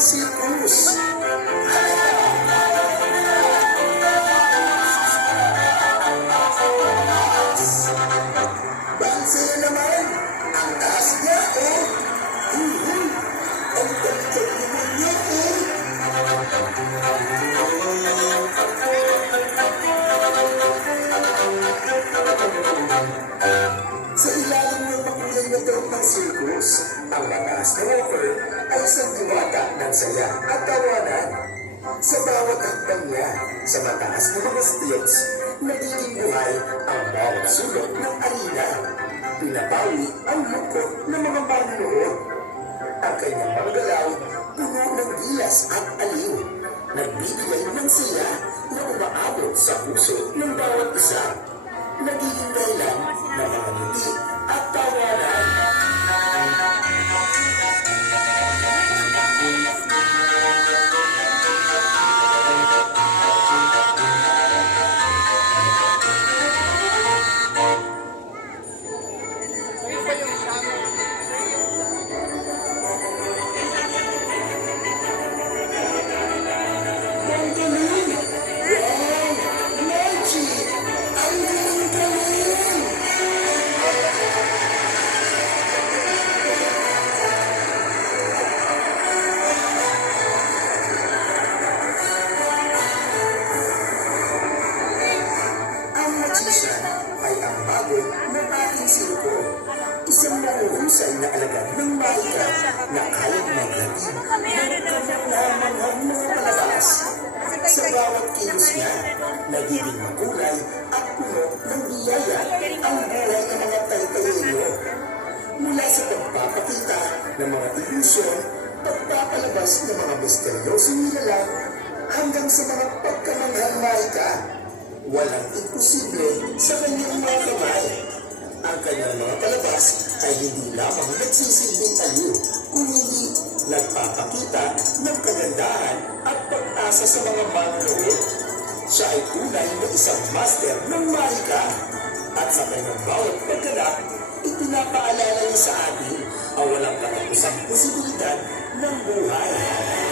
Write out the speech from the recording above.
sirkus. Bansin naman, ang taas niya, oh. Ang ganda naman niya, oh. Sa ilalim ng makulay na daw ng sirkus, ang mataas na rocker ay isang diwata ng saya at tawanan. Sa bawat hakbang niya, sa mataas na mga stilts, nagiging buhay ang bawat sulok ng arena. Pinabawi ang lungkot ng mga manunood. Ang kanyang mga galaw, puno ng gilas at aliw. Nagbibigay ng saya na umaabot sa puso ng bawat isa. Nagiging dahilan ng mga ngiti at tawanan. Ay ang baboy ng ating sirko. Isang mahuhusay na alagad ng mahika na kayang maghatid ng kamanghamanghang mga palabas. Sa bawat kilos niya, nagiging makulay at puno ng biyaya ang buhay ng mga taytayero. Mula sa pagpapakita ng mga ilusyon, pagpapalabas ng mga misteryosong nilalang, hanggang sa mga pagkamanghang mahika. Walang imposible sa kanyang mga kamay. Ang kanyang mga palabas ay hindi lamang nagsisilbing aliw, kung hindi nagpapakita ng kagandahan at pag-asa sa mga manunood. Siya ay tunay na isang master ng mahika. At sa kanyang bawat pagganap, ipinapaalala niya sa atin ang walang katapusang posibilidad ng buhay.